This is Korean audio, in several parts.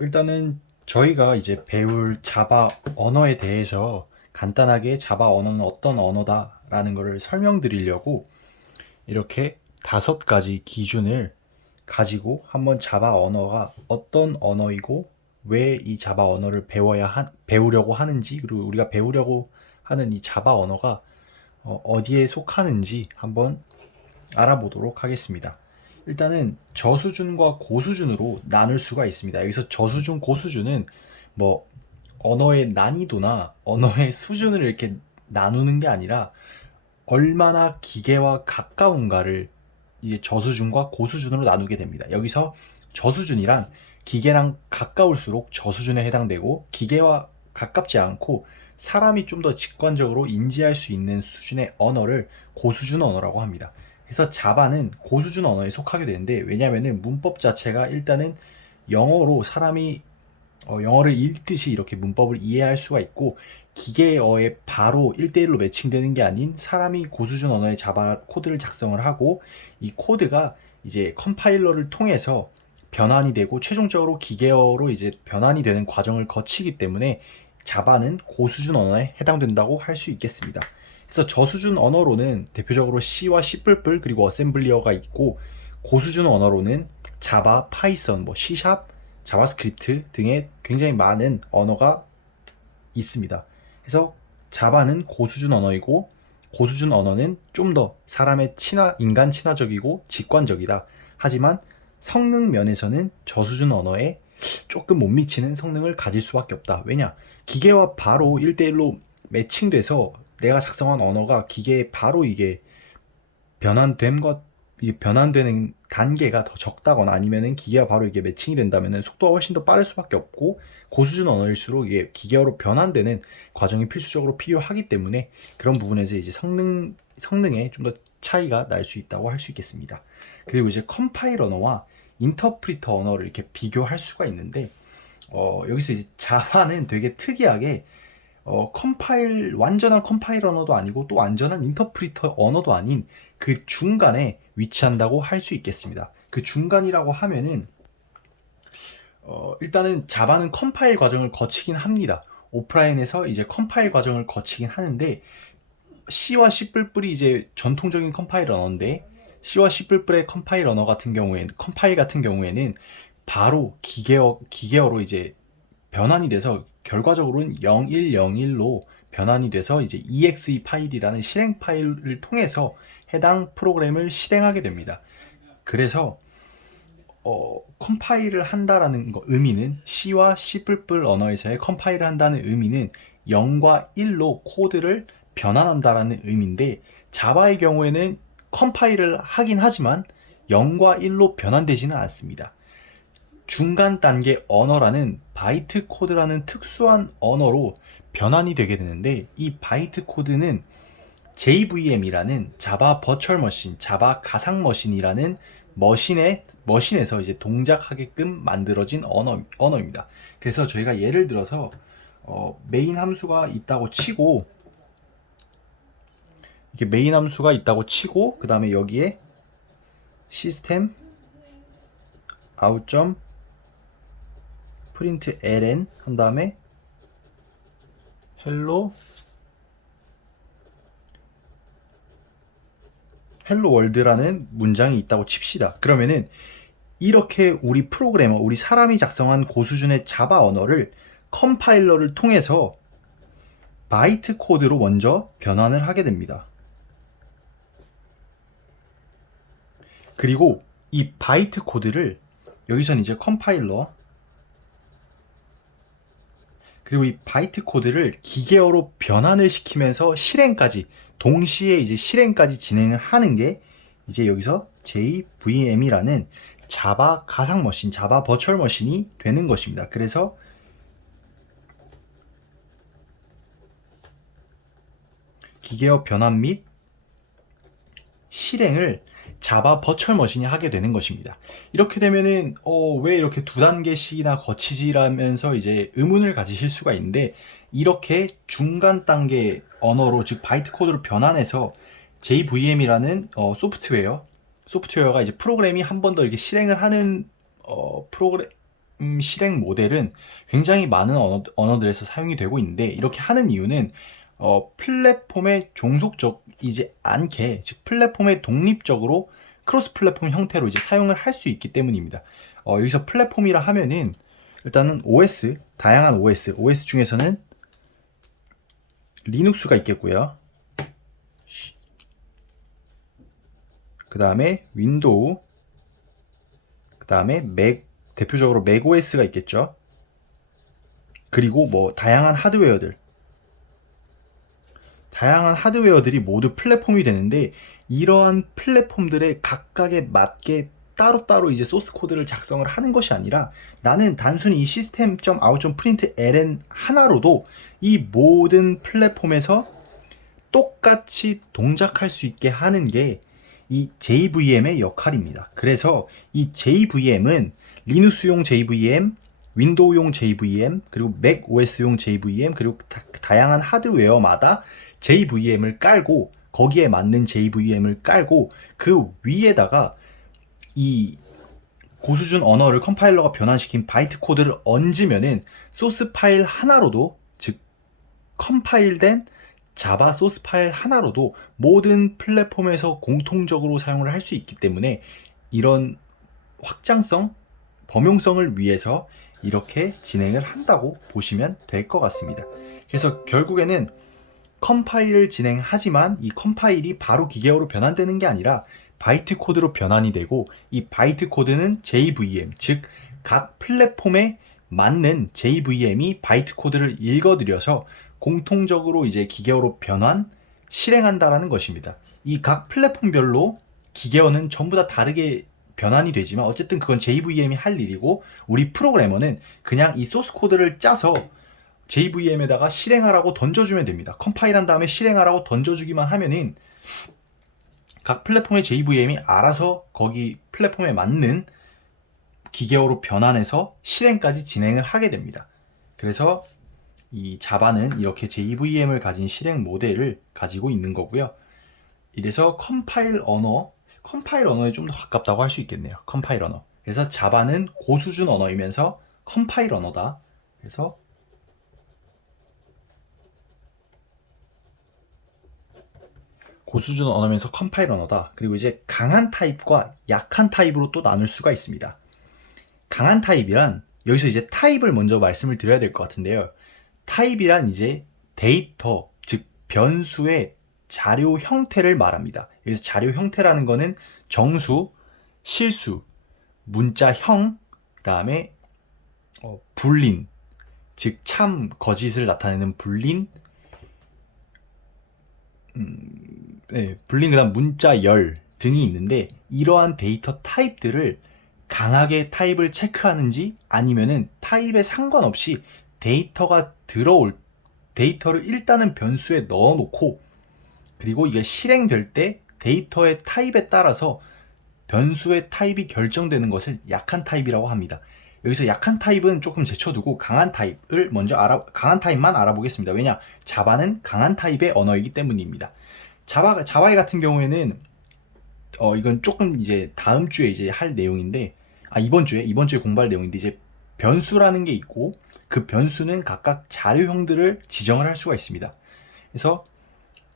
일단은 저희가 이제 배울 자바 언어에 대해서 간단하게 자바 언어는 어떤 언어다라는 것을 설명드리려고 이렇게 5가지 기준을 가지고 한번 자바 언어가 어떤 언어이고 왜 이 자바 언어를 배우려고 하는지, 그리고 우리가 배우려고 하는 이 자바 언어가 어디에 속하는지 한번 알아보도록 하겠습니다. 일단은 저수준과 고수준으로 나눌 수가 있습니다. 여기서 저수준, 고수준은 뭐 언어의 난이도나 언어의 수준을 이렇게 나누는 게 아니라 얼마나 기계와 가까운가를 이제 저수준과 고수준으로 나누게 됩니다. 여기서 저수준이란 기계랑 가까울수록 저수준에 해당되고, 기계와 가깝지 않고 사람이 좀 더 직관적으로 인지할 수 있는 수준의 언어를 고수준 언어라고 합니다. 그래서 자바는 고수준 언어에 속하게 되는데, 왜냐하면 문법 자체가 일단은 영어로 사람이 영어를 읽듯이 이렇게 문법을 이해할 수가 있고, 기계어에 바로 1대1로 매칭되는 게 아닌 사람이 고수준 언어의 자바 코드를 작성을 하고, 이 코드가 이제 컴파일러를 통해서 변환이 되고 최종적으로 기계어로 이제 변환이 되는 과정을 거치기 때문에 자바는 고수준 언어에 해당된다고 할 수 있겠습니다. 그래서 저수준 언어로는 대표적으로 C와 C++ 그리고 어셈블리어가 있고, 고수준 언어로는 자바, 파이썬, 뭐 C#, 자바스크립트 등의 굉장히 많은 언어가 있습니다. 그래서 자바는 고수준 언어이고, 고수준 언어는 좀 더 사람의 인간 친화적이고 직관적이다. 하지만 성능 면에서는 저수준 언어에 조금 못 미치는 성능을 가질 수밖에 없다. 왜냐? 기계와 바로 1대1로 매칭돼서 내가 작성한 언어가 기계에 바로 이게 변환됨 것, 이 변환되는 단계가 더 적다거나 아니면은 기계와 바로 이게 매칭이 된다면은 속도가 훨씬 더 빠를 수밖에 없고, 고수준 언어일수록 이게 기계어로 변환되는 과정이 필수적으로 필요하기 때문에 그런 부분에서 이제 성능에 좀 더 차이가 날 수 있다고 할 수 있겠습니다. 그리고 이제 컴파일 언어와 인터프리터 언어를 이렇게 비교할 수가 있는데, 여기서 이제 자바는 되게 특이하게 완전한 컴파일 언어도 아니고 또 완전한 인터프리터 언어도 아닌 그 중간에 위치한다고 할 수 있겠습니다. 그 중간이라고 하면은 일단은 자바는 컴파일 과정을 거치긴 합니다. 오프라인에서 이제 컴파일 과정을 거치긴 하는데, C와 C++이 이제 전통적인 컴파일 언어인데, C와 C++의 컴파일 언어 같은 경우에는, 컴파일 같은 경우에는 바로 기계어로 이제 변환이 돼서 결과적으로는 0101로 변환이 돼서 이제 exe 파일이라는 실행 파일을 통해서 해당 프로그램을 실행하게 됩니다. 그래서 컴파일을 한다라는 의미는, C와 C++ 언어에서의 컴파일을 한다는 의미는 0과 1로 코드를 변환한다라는 의미인데, 자바의 경우에는 컴파일을 하긴 하지만 0과 1로 변환되지는 않습니다. 중간 단계 언어라는 바이트 코드라는 특수한 언어로 변환이 되게 되는데, 이 바이트 코드는 JVM이라는 자바 버추얼 머신, 자바 가상 머신이라는 머신에서 이제 동작하게끔 만들어진 언어입니다. 그래서 저희가 예를 들어서 메인 함수가 있다고 치고, 이렇게 메인 함수가 있다고 치고, 그 다음에 여기에 시스템 아웃 점 프린트 ln 한 다음에 헬로 월드라는 문장이 있다고 칩시다. 그러면은 이렇게 우리 사람이 작성한 고수준의 자바 언어를 컴파일러를 통해서 바이트 코드로 먼저 변환을 하게 됩니다. 그리고 이 바이트 코드를 여기선 이제 컴파일러, 그리고 이 바이트 코드를 기계어로 변환을 시키면서 동시에 이제 실행까지 진행을 하는 게 이제 여기서 JVM이라는 자바 가상 머신, 자바 버추얼 머신이 되는 것입니다. 그래서 기계어 변환 및 실행을 자바 버추얼 머신이 하게 되는 것입니다. 이렇게 되면은 왜 이렇게 2단계씩이나 거치지라면서 이제 의문을 가지실 수가 있는데, 이렇게 중간 단계 언어로, 즉 바이트 코드로 변환해서 JVM이라는 소프트웨어가 이제 프로그램이 한 번 더 이렇게 실행을 하는 프로그램을 실행 모델은 굉장히 많은 언어들에서 사용이 되고 있는데, 이렇게 하는 이유는 플랫폼에 종속적이지 않게, 즉 플랫폼에 독립적으로 크로스 플랫폼 형태로 이제 사용을 할 수 있기 때문입니다. 여기서 플랫폼이라 하면은 일단은 OS, 다양한 OS 중에서는 리눅스가 있겠고요. 그 다음에 윈도우, 그 다음에 맥, 대표적으로 맥OS가 있겠죠. 그리고 뭐 다양한 하드웨어들이 모두 플랫폼이 되는데, 이러한 플랫폼들의 각각에 맞게 따로따로 이제 소스 코드를 작성을 하는 것이 아니라, 나는 단순히 이 system.out.println 하나로도 이 모든 플랫폼에서 똑같이 동작할 수 있게 하는 게 이 JVM의 역할입니다. 그래서 이 JVM은 리눅스용 JVM, 윈도우용 JVM, 그리고 맥OS용 JVM, 그리고 다양한 하드웨어마다 JVM을 깔고, 거기에 맞는 JVM을 깔고, 그 위에다가 이 고수준 언어를 컴파일러가 변환시킨 바이트 코드를 얹으면은 소스 파일 하나로도, 즉 컴파일된 자바 소스 파일 하나로도 모든 플랫폼에서 공통적으로 사용을 할 수 있기 때문에, 이런 확장성, 범용성을 위해서 이렇게 진행을 한다고 보시면 될 것 같습니다. 그래서 결국에는 컴파일을 진행하지만 이 컴파일이 바로 기계어로 변환되는 게 아니라 바이트 코드로 변환이 되고, 이 바이트 코드는 JVM, 즉 각 플랫폼에 맞는 JVM이 바이트 코드를 읽어들여서 공통적으로 이제 기계어로 변환, 실행한다라는 것입니다. 이 각 플랫폼별로 기계어는 전부 다 다르게 변환이 되지만 어쨌든 그건 JVM이 할 일이고, 우리 프로그래머는 그냥 이 소스 코드를 짜서 JVM에다가 실행하라고 던져주면 됩니다. 컴파일한 다음에 실행하라고 던져주기만 하면은 각 플랫폼의 JVM이 알아서 거기 플랫폼에 맞는 기계어로 변환해서 실행까지 진행을 하게 됩니다. 그래서 이 자바는 이렇게 JVM을 가진 실행 모델을 가지고 있는 거고요. 이래서 컴파일 언어에 좀 더 가깝다고 할 수 있겠네요. 컴파일 언어. 그래서 자바는 고수준 언어이면서 컴파일 언어다. 그래서 고수준 언어면서 컴파일 언어다. 그리고 이제 강한 타입과 약한 타입으로 또 나눌 수가 있습니다. 강한 타입이란, 여기서 이제 타입을 먼저 말씀을 드려야 될 것 같은데요. 타입이란 이제 데이터, 즉 변수의 자료 형태를 말합니다. 여기서 자료 형태라는 거는 정수, 실수, 문자형, 그 다음에 불린, 즉 참, 거짓을 나타내는 불린, 불린, 그 다음 문자열 등이 있는데, 이러한 데이터 타입들을 강하게 타입을 체크하는지, 아니면은 타입에 상관없이 데이터를 일단은 변수에 넣어놓고, 그리고 이게 실행될 때 데이터의 타입에 따라서 변수의 타입이 결정되는 것을 약한 타입이라고 합니다. 여기서 약한 타입은 조금 제쳐두고 강한 타입만 알아보겠습니다. 왜냐? 자바는 강한 타입의 언어이기 때문입니다. 자바 같은 경우에는 이건 조금 이제 다음 주에 이제 할 내용인데, 이번 주에 공부할 내용인데, 이제 변수라는 게 있고, 그 변수는 각각 자료형들을 지정을 할 수가 있습니다. 그래서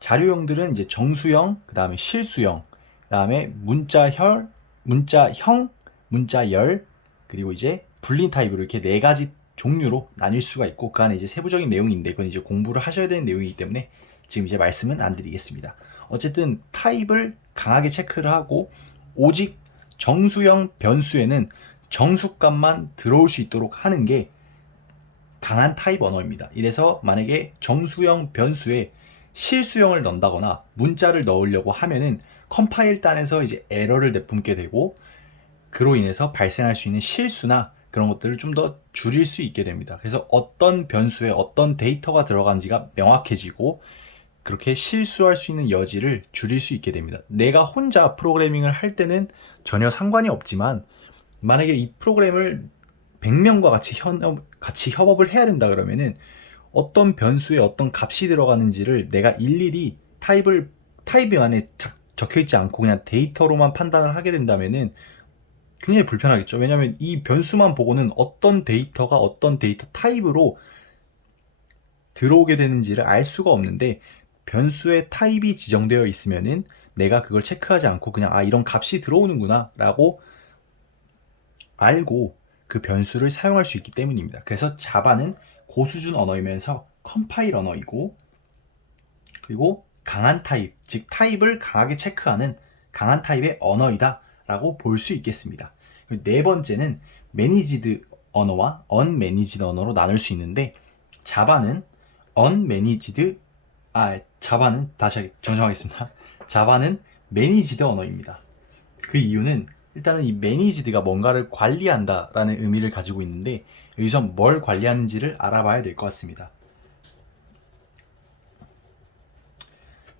자료형들은 이제 정수형, 그 다음에 실수형, 그 다음에 문자형, 문자열, 그리고 이제 불린 타입으로 이렇게 네 가지 종류로 나뉠 수가 있고, 그 안에 이제 세부적인 내용인데 그건 이제 공부를 하셔야 되는 내용이기 때문에 지금 이제 말씀은 안 드리겠습니다. 어쨌든 타입을 강하게 체크를 하고, 오직 정수형 변수에는 정수값만 들어올 수 있도록 하는 게 강한 타입 언어입니다. 이래서 만약에 정수형 변수에 실수형을 넣는다거나 문자를 넣으려고 하면은 컴파일단에서 이제 에러를 내뿜게 되고, 그로 인해서 발생할 수 있는 실수나 그런 것들을 좀 더 줄일 수 있게 됩니다. 그래서 어떤 변수에 어떤 데이터가 들어간지가 명확해지고, 그렇게 실수할 수 있는 여지를 줄일 수 있게 됩니다. 내가 혼자 프로그래밍을 할 때는 전혀 상관이 없지만, 만약에 이 프로그램을 100명과 같이 협업을 해야 된다 그러면은 어떤 변수에 어떤 값이 들어가는지를 내가 일일이 타입이 안에 적혀있지 않고 그냥 데이터로만 판단을 하게 된다면은 굉장히 불편하겠죠. 왜냐하면 이 변수만 보고는 어떤 데이터가 어떤 데이터 타입으로 들어오게 되는지를 알 수가 없는데, 변수의 타입이 지정되어 있으면은 내가 그걸 체크하지 않고 그냥 이런 값이 들어오는구나 라고 알고 그 변수를 사용할 수 있기 때문입니다. 그래서 자바는 고수준 언어이면서 컴파일 언어이고, 그리고 강한 타입, 즉 타입을 강하게 체크하는 강한 타입의 언어이다 라고 볼 수 있겠습니다. 네 번째는 매니지드 언어와 언매니지드 언어로 나눌 수 있는데, 자바는 언매니지드 자바는 다시 정정하겠습니다. 자바는 매니지드 언어입니다. 그 이유는 일단은 이 매니지드가 뭔가를 관리한다 라는 의미를 가지고 있는데, 여기서 뭘 관리하는지를 알아봐야 될 것 같습니다.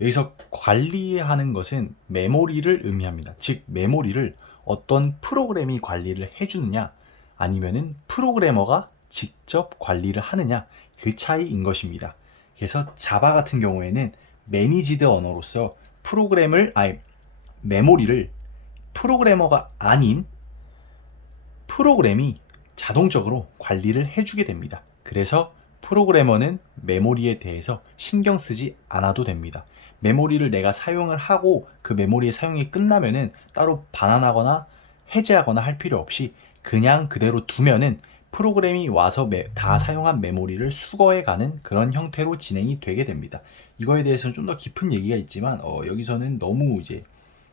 여기서 관리하는 것은 메모리를 의미합니다. 즉 메모리를 어떤 프로그램이 관리를 해주느냐 아니면은 프로그래머가 직접 관리를 하느냐, 그 차이인 것입니다. 그래서 자바 같은 경우에는 매니지드 언어로서 메모리를 프로그래머가 아닌 프로그램이 자동적으로 관리를 해주게 됩니다. 그래서 프로그래머는 메모리에 대해서 신경 쓰지 않아도 됩니다. 메모리를 내가 사용을 하고 그 메모리의 사용이 끝나면은 따로 반환하거나 해제하거나 할 필요 없이 그냥 그대로 두면은 프로그램이 와서 다 사용한 메모리를 수거해가는 그런 형태로 진행이 되게 됩니다. 이거에 대해서는 좀 더 깊은 얘기가 있지만 여기서는 너무 이제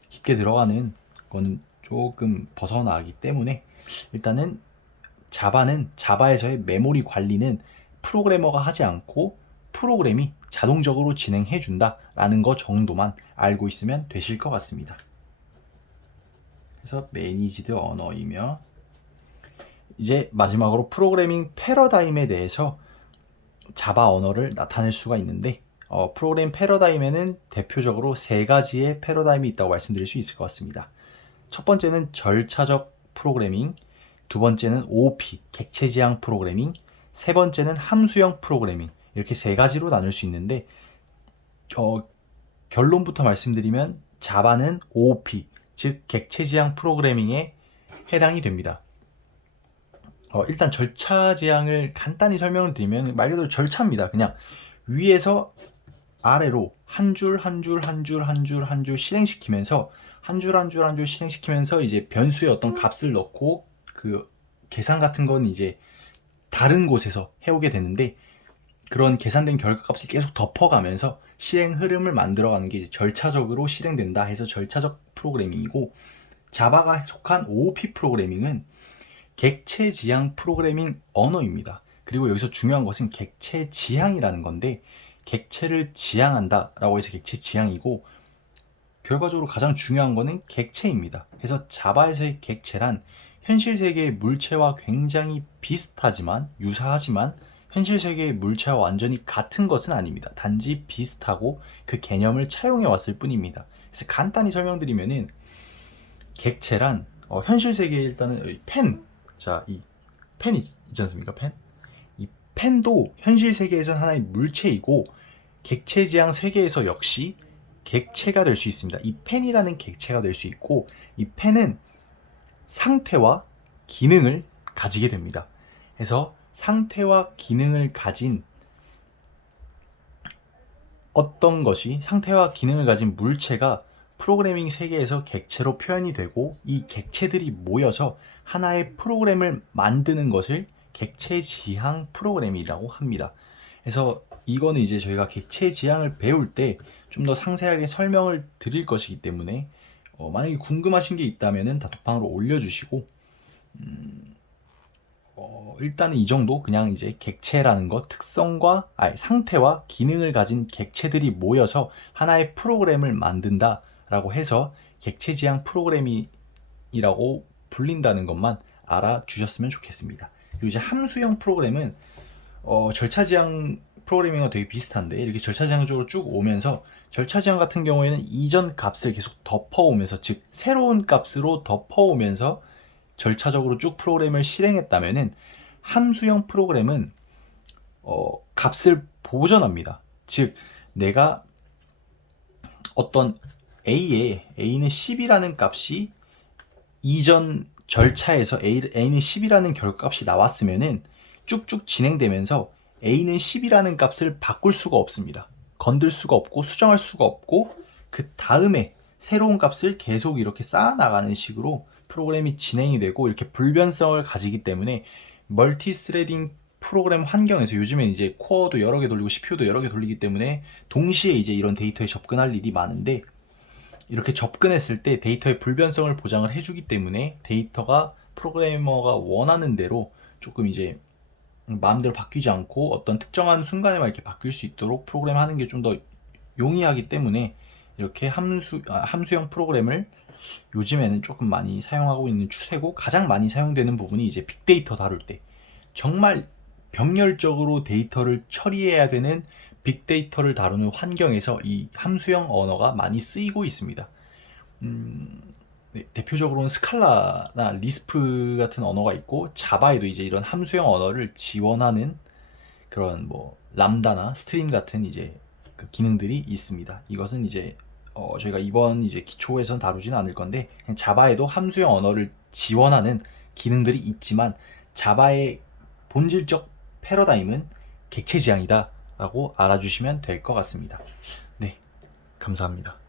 깊게 들어가는 거는 조금 벗어나기 때문에, 일단은 자바는 자바에서의 메모리 관리는 프로그래머가 하지 않고 프로그램이 자동적으로 진행해 준다라는 것 정도만 알고 있으면 되실 것 같습니다. 그래서 매니지드 언어이며, 이제 마지막으로 프로그래밍 패러다임에 대해서 자바 언어를 나타낼 수가 있는데, 프로그램 패러다임에는 대표적으로 세 가지의 패러다임이 있다고 말씀드릴 수 있을 것 같습니다. 첫 번째는 절차적 프로그래밍, 두 번째는 OOP, 객체지향 프로그래밍, 세 번째는 함수형 프로그래밍, 이렇게 세 가지로 나눌 수 있는데, 결론부터 말씀드리면 자바는 OOP, 즉 객체지향 프로그래밍에 해당이 됩니다. 일단 절차 지향을 간단히 설명을 드리면 말 그대로 절차입니다. 그냥 위에서 아래로 한 줄 한 줄 한 줄 한 줄 한 줄 실행시키면서 한 줄 한 줄 한 줄 실행시키면서 이제 변수에 어떤 값을 넣고 그 계산 같은 건 이제 다른 곳에서 해오게 되는데, 그런 계산된 결과값을 계속 덮어가면서 실행 흐름을 만들어가는 게 이제 절차적으로 실행된다 해서 절차적 프로그래밍이고, 자바가 속한 OOP 프로그래밍은 객체 지향 프로그래밍 언어입니다. 그리고 여기서 중요한 것은 객체 지향이라는 건데, 객체를 지향한다 라고 해서 객체 지향이고, 결과적으로 가장 중요한 거는 객체입니다. 그래서 자바에서의 객체란 현실 세계의 물체와 굉장히 비슷하지만 유사하지만 현실 세계의 물체와 완전히 같은 것은 아닙니다. 단지 비슷하고 그 개념을 차용해 왔을 뿐입니다. 그래서 간단히 설명드리면은, 객체란 현실 세계에 일단은 이 펜 있지 않습니까? 이 펜도 현실 세계에선 하나의 물체이고 객체지향 세계에서 역시 객체가 될 수 있습니다. 이 펜이라는 객체가 될 수 있고, 이 펜은 상태와 기능을 가지게 됩니다. 그래서 상태와 기능을 가진 상태와 기능을 가진 물체가 프로그래밍 세계에서 객체로 표현이 되고, 이 객체들이 모여서 하나의 프로그램을 만드는 것을 객체 지향 프로그램이라고 합니다. 그래서 이거는 이제 저희가 객체 지향을 배울 때 좀 더 상세하게 설명을 드릴 것이기 때문에, 만약에 궁금하신 게 있다면 다톡방으로 올려주시고, 일단은 이 정도, 그냥 이제 객체라는 것, 상태와 기능을 가진 객체들이 모여서 하나의 프로그램을 만든다 라고 해서 객체 지향 프로그램이라고 불린다는 것만 알아주셨으면 좋겠습니다. 그리고 이제 함수형 프로그램은 절차 지향 프로그래밍과 되게 비슷한데, 이렇게 절차 지향적으로 쭉 오면서 절차 지향 같은 경우에는 이전 값을 계속 덮어오면서, 즉 새로운 값으로 덮어오면서 절차적으로 쭉 프로그램을 실행했다면은, 함수형 프로그램은 값을 보존합니다. 즉 내가 어떤 A는 10이라는 값이 이전 절차에서 A는 10이라는 결과값이 나왔으면은 쭉쭉 진행되면서 A는 10이라는 값을 바꿀 수가 없습니다. 건들 수가 없고 수정할 수가 없고 그 다음에 새로운 값을 계속 이렇게 쌓아나가는 식으로 프로그램이 진행이 되고 이렇게 불변성을 가지기 때문에 멀티스레딩 프로그램 환경에서 요즘엔 이제 코어도 여러 개 돌리고 CPU도 여러 개 돌리기 때문에 동시에 이제 이런 데이터에 접근할 일이 많은데 이렇게 접근했을 때 데이터의 불변성을 보장을 해주기 때문에 데이터가 프로그래머가 원하는 대로 조금 이제 마음대로 바뀌지 않고 어떤 특정한 순간에만 이렇게 바뀔 수 있도록 프로그램 하는 게 좀 더 용이하기 때문에 이렇게 함수형 프로그램을 요즘에는 조금 많이 사용하고 있는 추세고 가장 많이 사용되는 부분이 이제 빅데이터 다룰 때 정말 병렬적으로 데이터를 처리해야 되는 빅데이터를 다루는 환경에서 이 함수형 언어가 많이 쓰이고 있습니다. 네, 대표적으로는 스칼라나 리스프 같은 언어가 있고 자바에도 이제 이런 함수형 언어를 지원하는 그런 뭐 람다나 스트림 같은 이제 그 기능들이 있습니다. 이것은 이제 저희가 이번 이제 기초에선 다루지는 않을 건데 자바에도 함수형 언어를 지원하는 기능들이 있지만 자바의 본질적 패러다임은 객체 지향이다 라고 알아주시면 될 것 같습니다. 네, 감사합니다.